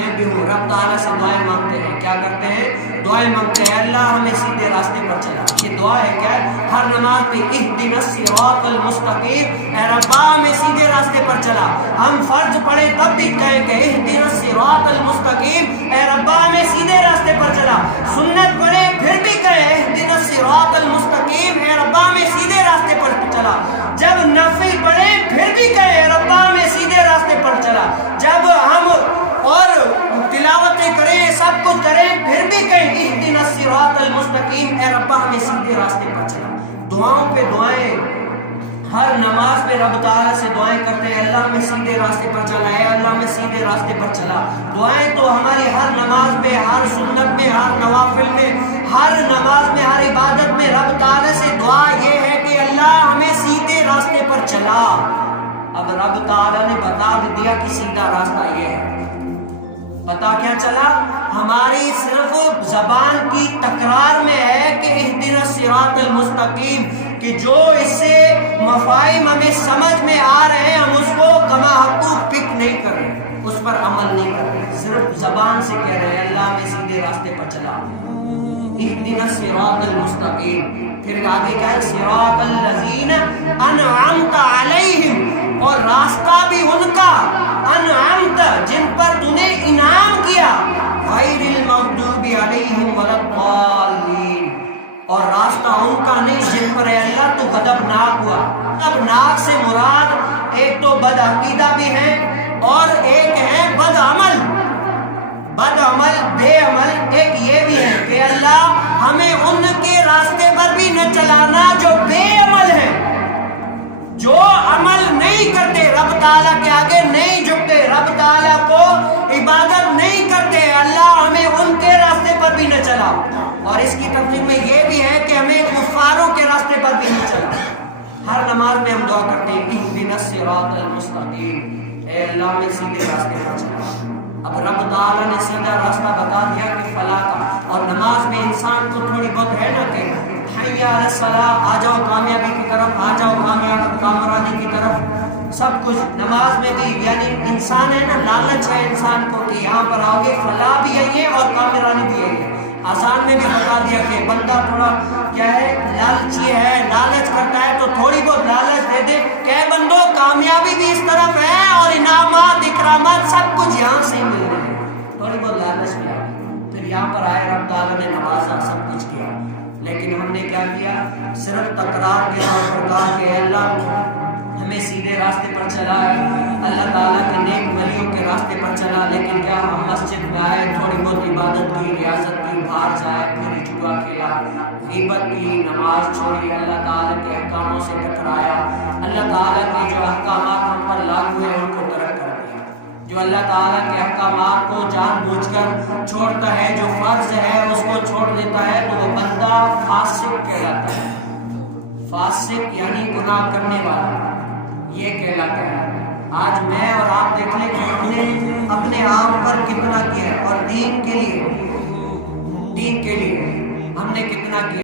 میں بھی ہوں. رب تعالیٰ سے دعائیں مانگتے ہیں. کیا کرتے ہیں؟ دعائیں مانگتے ہیں اللہ ہمیں سیدھے راستے پر چلا. یہ دعا ہے کیا ہے؟ ہر نماز میں اہدنا الصراط المستقیم، اے ربا ہمیں سیدھے راستے پر چلا. ہم فرض پڑھے تب بھی کہیں کہ اہدنا الصراط المستقیم، اے ربا ہمیں سیدھے راستے پر چلا. سنت پڑھے پھر بھی کہیں اہدنا الصراط المستقیم، اے ربا ہمیں سیدھے راستے پر چلا. جب نفل پڑھے پھر بھی کہیں اے ربا ہمیں سیدھے راستے پر چلا. جب ہم اور تلاوتیں کریں سب کچھ کریں پھر بھی کہیں اہدنا الصراط المستقیم، اے ربا ہمیں سیدھے راستے پر چلا. دعاؤں پہ دعائیں، ہر نماز پہ رب تعالیٰ سے دعائیں کرتے ہیں اللہ ہمیں سیدھے راستے پر چلا، اے اللہ ہمیں سیدھے راستے پر چلا. دعائیں تو ہماری ہر نماز میں، ہر سنت میں، ہر نوافل میں، ہر نماز میں، ہر عبادت میں رب تعالیٰ سے دعا یہ ہے کہ اللہ ہمیں سیدھے راستے پر چلا. اب رب تعالیٰ نے بتا دیا کہ سیدھا راستہ یہ ہے. پتا کیا چلا؟ ہماری صرف زبان کی تکرار میں ہے کہ اہدنا الصراط المستقیم، کہ جو اس سے مفاہیم ہمیں سمجھ میں آ رہے ہیں ہم اس کو کما حقوق پک نہیں کر رہے، اس پر عمل نہیں کر رہے، صرف زبان سے کہہ رہے ہیں اللہ ہمیں سیدھے راستے پر چلا. اہدنا الصراط المستقیم. پھر آگے کیا ہے؟ صراط الذین انعمت علیہم، اور راستہ بھی ان کا انعمت جن پر تو نے انعام کیا، غیر المغضوب علیہم ولا الضالین، اور راستہ ان کا نہیں جن پر اے اللہ تو غضبناک ہوا. غضبناک سے مراد ایک تو بد عقیدہ بھی ہے اور ایک ہے بد عمل. بد عمل، بے عمل ایک یہ بھی ہے کہ اللہ ہمیں ان کے راستے پر بھی نہ چلانا جو بے عمل ہیں، جو عمل نہیں کرتے، رب تعالیٰ کے آگے نہیں جھکتے، رب تعالیٰ کو عبادت نہیں کرتے. اللہ ہمیں ان کے راستے پر بھی نہ چلا. اور اس کی تفصیل میں یہ بھی ہے کہ ہمیں کفاروں کے راستے پر بھی نہیں چلا. ہر نماز میں ہم دعا کرتے ہیں اہدنا الصراط المستقیم، اے اللہ ہمیں سیدھے راستے پر چلا. اب رب تعالیٰ نے سیدھا راستہ بتا دیا کہ فلاح کا. اور نماز میں انسان کو تھوڑی بہت ہے نا کہ حی علی الصلاۃ، آ جاؤ کامیابی کی طرف، آ جاؤ کامرانی کی طرف، سب کچھ نماز میں بھی. یعنی انسان ہے نا، لالچ ہے انسان کو کہ یہاں پر آؤ گے فلاح بھی یہی ہے اور کامرانی بھی یہی ہے. آسان میں بھی بتا دیا کہ بندہ تھوڑا کیا ہے، لالچی ہے، لالچ کرتا ہے تو تھوڑی بہت لالچ دے دے کہ بندو کامیابی بھی اس طرف ہے اور انعامات اکرامات سب کچھ یہاں سے مل رہے ہیں. تھوڑی بہت لالچ بھی آ گئی. پھر یہاں پر آئے رب تعالیٰ نے نوازا، سب کچھ کیا، لیکن ہم نے کیا کیا؟ صرف تکرار کے طور پر کہا کہ اللہ ہمیں سیدھے راستے پر چلا ہے، اللہ تعالیٰ کے نیک ولیوں کے راستے پر چلا. لیکن کیا ہم مسجد میں آئے، تھوڑی بہت عبادت کی، ریاضت کی، باہر جائے، پھر جوا کھیلا، غیبت کی، نماز چھوڑی، اللہ تعالیٰ کے احکاموں سے ٹکرایا، اللہ تعالیٰ کے جو احکامات ہم پر لاگو ہیں ان کو ترک کر دیا. جو اللہ تعالیٰ کے احکامات کو جان بوجھ کر چھوڑتا ہے، جو فرض ہے اس کو چھوڑ دیتا ہے، تو وہ بندہ فاسق کہلاتا ہے. فاسق یعنی گناہ کرنے والا، یہ کہلاتا ہے. آج میں اور آپ دیکھ لیں کہ ہم نے اپنے آپ پر کتنا کیا ہے، اور دین کے لیے ہم نے کتنا کیا.